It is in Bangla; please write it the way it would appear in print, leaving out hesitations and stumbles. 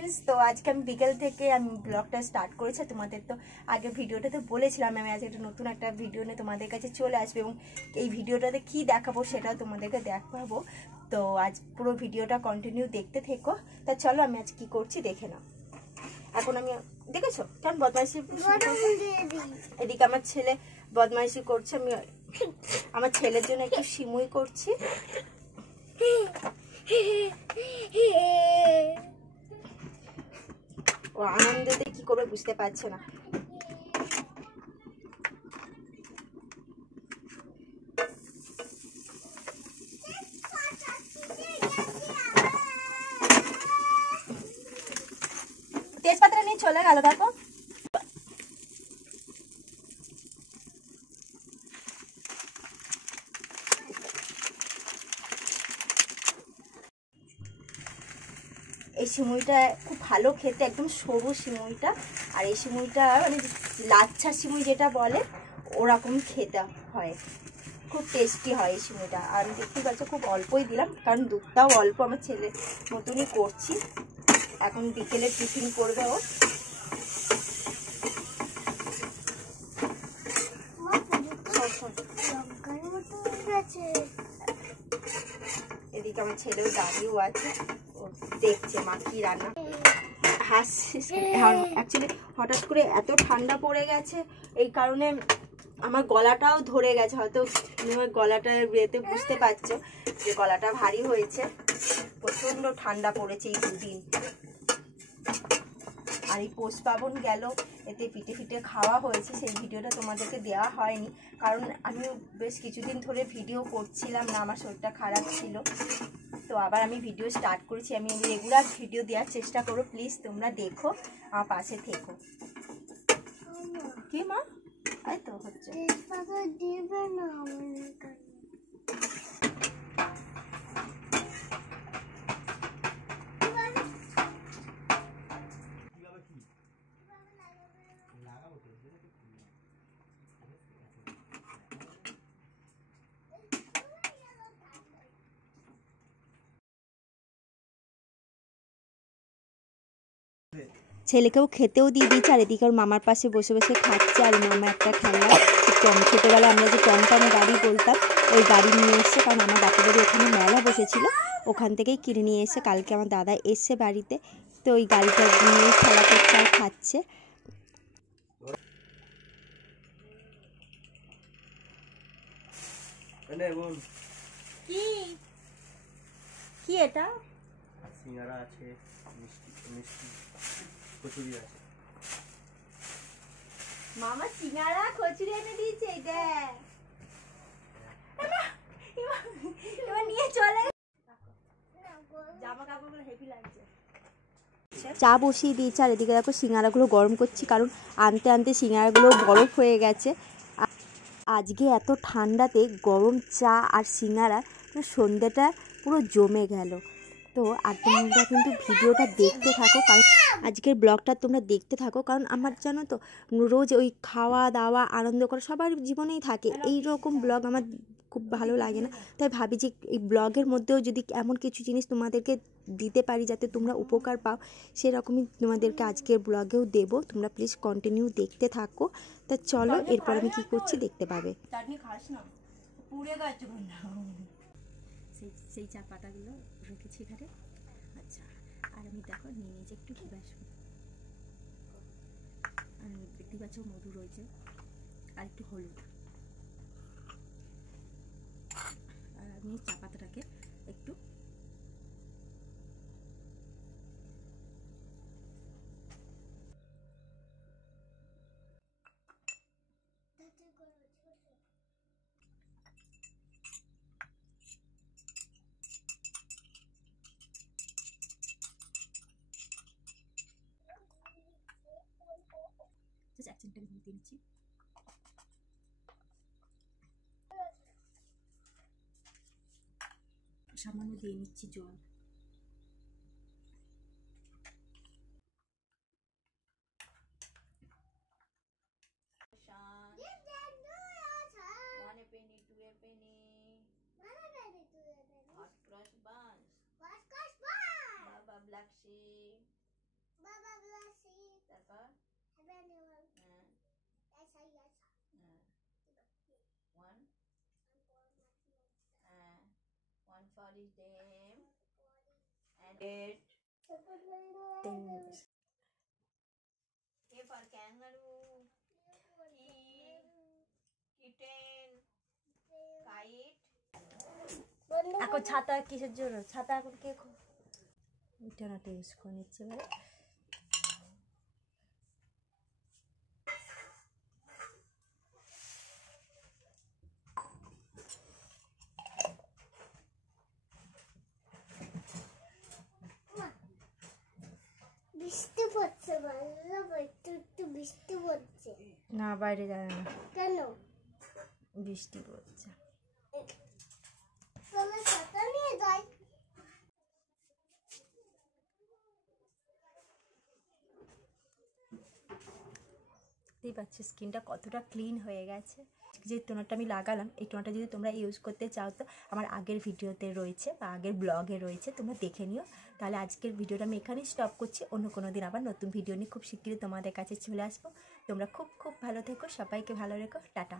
ফ্রেন্ডস, তো আজকে আমি বিকেল থেকে আমি ব্লগটা স্টার্ট করেছি। তোমাদের তো আগে ভিডিওটাতে বলেছিলাম আমি আজ একটা নতুন একটা ভিডিও নিয়ে তোমাদের কাছে চলে আসবে এবং এই ভিডিওটাতে কি দেখাবো সেটাও তোমাদেরকে দেখাবো। তো আজ পুরো ভিডিওটা কন্টিনিউ দেখতে থেকো। তা চলো আমি আজ কি করছি দেখে নাও। এখন আমি দেখেছো কেমন বদমাইশি, এদিকে আমার ছেলে বদমাইশি করছে, আমি আমার ছেলের জন্য একটু সিমুই করছি। ও আনন্দতে কি করবে বুঝতে পারছে না। তেজপাতা নিয়ে চলে গেল দেখো। এই সিমুইটা খুব ভালো খেতে, একদম সরু সিমুইটা। আর এই সিমুইটা মানে লাচ্ছা সিমুই যেটা বলে ওরকম খেতে হয়, খুব টেস্টি হয় এই সিমুইটা। আর আমি দেখতে পাচ্ছি খুব অল্পই দিলাম, কারণ দুধটাও অল্প, আমার ছেলের মতনই করছি। এখন বিকেলে টিফিন করবে ও। এদিকে আমার ছেলেও দাঁড়িয়েও আছে, ও দেখছে মা কি রান্না। হাসছিস অ্যাকচুয়ালি হঠাৎ করে এত ঠান্ডা পড়ে গেছে, এই কারণে আমার গলাটাও ধরে গেছে। হয়তো তুমি আমার গলাটা বেতে বুঝতে পারছো যে গলাটা ভারী হয়েছে, প্রচণ্ড ঠান্ডা পড়েছে এই দুদিন। আর এই পৌষ পার্বণ গেল, এতে পিঠে ফিটে খাওয়া হয়েছে, সেই ভিডিওটা তোমাদেরকে দেওয়া হয়নি, কারণ আমি বেশ কিছুদিন ধরে ভিডিও করছিলাম না, আমার শরীরটা খারাপ ছিল। তো আবার আমি ভিডিও স্টার্ট করেছি, আমি রেগুলার ভিডিও দেওয়ার চেষ্টা করবো। প্লিজ তোমরা দেখো, আমার পাশে থেকো। কি মা এই তো হচ্ছে। ছেলেকেও খেতেও দিয়ে দিয়েছে, আর এদিকে ওর মামার পাশে বসে বসে খাচ্ছে। আর মামা একটা খেলা ছোটোবেলায় আমরা যে টমটম গাড়ি বলতাম, ওই গাড়ি নিয়ে এসছে, কারণ আমার বাপের বাড়ি ওখানে মেলা বসেছিল, ওখান থেকেই কিনে নিয়ে এসে কালকে আমার দাদা এসছে বাড়িতে, তো ওই গাড়িটা নিয়ে খেলা করছে আর খাচ্ছে। কি এটা? সিঙ্গারা আছে, মিষ্টি মিষ্টি কচুরি আছে। মামা সিঙ্গারা কচুরি এনে দিয়েছে, দেখ এবার নিয়ে চলে। জামা কাপড়গুলো হেভি লাগছে। চা বসিয়ে দিয়েছে, আর এদিকে দেখো সিঙ্গারাগুলো গরম করছি, কারণ আনতে আনতে সিঙ্গারাগুলো বরফ হয়ে গেছে। আজকে এত ঠান্ডাতে গরম চা আর সিঙ্গারা সন্ধ্যাটা পুরো জমে গেল। তো আর তোমরা কিন্তু ভিডিওটা দেখতে থাকো, কারণ আজকের ব্লগটা তোমরা দেখতে থাকো, কারণ আমার জানো তো রোজ ওই খাওয়া দাওয়া আনন্দ করা সবার জীবনেই থাকে, এই রকম ব্লগ আমার খুব ভালো লাগে না। তাই ভাবি যে এই ব্লগের মধ্যেও যদি এমন কিছু জিনিস তোমাদেরকে দিতে পারি যাতে তোমরা উপকার পাও, সেরকমই তোমাদেরকে আজকের ব্লগেও দেবো। তোমরা প্লিজ কন্টিনিউ দেখতে থাকো। তা চলো এরপর আমি কি করছি দেখতে পাবে। সেই চা পাতাগুলো রেখেছি এখানে। আচ্ছা, আর আমি দেখো নিয়ে নিয়েছি একটু কি বাসন, আর দেখতে পাচ্ছ মধু রয়েছে, আর একটু হলুদ, আর আমি চা পাতাটাকে একটু এক চিমটা দিয়ে নিচ্ছি। সামান্য দিয়ে নিচ্ছি জল। Black sheep. তারপর 1 for his name and 8 K for kangaroo, kitten, kite. এখন ছাতা কিসের জন্য? ছাতা এখন কে ইন্টারনেট ইউজ করে নিচ্ছে এবারে। বৃষ্টি পড়ছে, একটু বৃষ্টি পড়ছে। না বাইরে যাবে না, কেন বৃষ্টি পড়ছে। তাহলে ছাতা নিয়ে যাই। দেখতেই পাচ্ছি স্কিনটা কতটা ক্লিন হয়ে গেছে। যে টোনারটা আমি লাগালাম, এই টোনারটা যদি তোমরা ইউজ করতে চাও তো আমার আগের ভিডিওতে রয়েছে বা আগের ব্লগে রয়েছে, তোমরা দেখে নিও। তাহলে আজকের ভিডিওটা আমি এখানেই স্টপ করছি। অন্য কোনো দিন আবার নতুন ভিডিও নিয়ে খুব শিগগিরই তোমাদের কাছে চলে আসবো। তোমরা খুব খুব ভালো থেকো, সবাইকে ভালো রেখো, টাটা।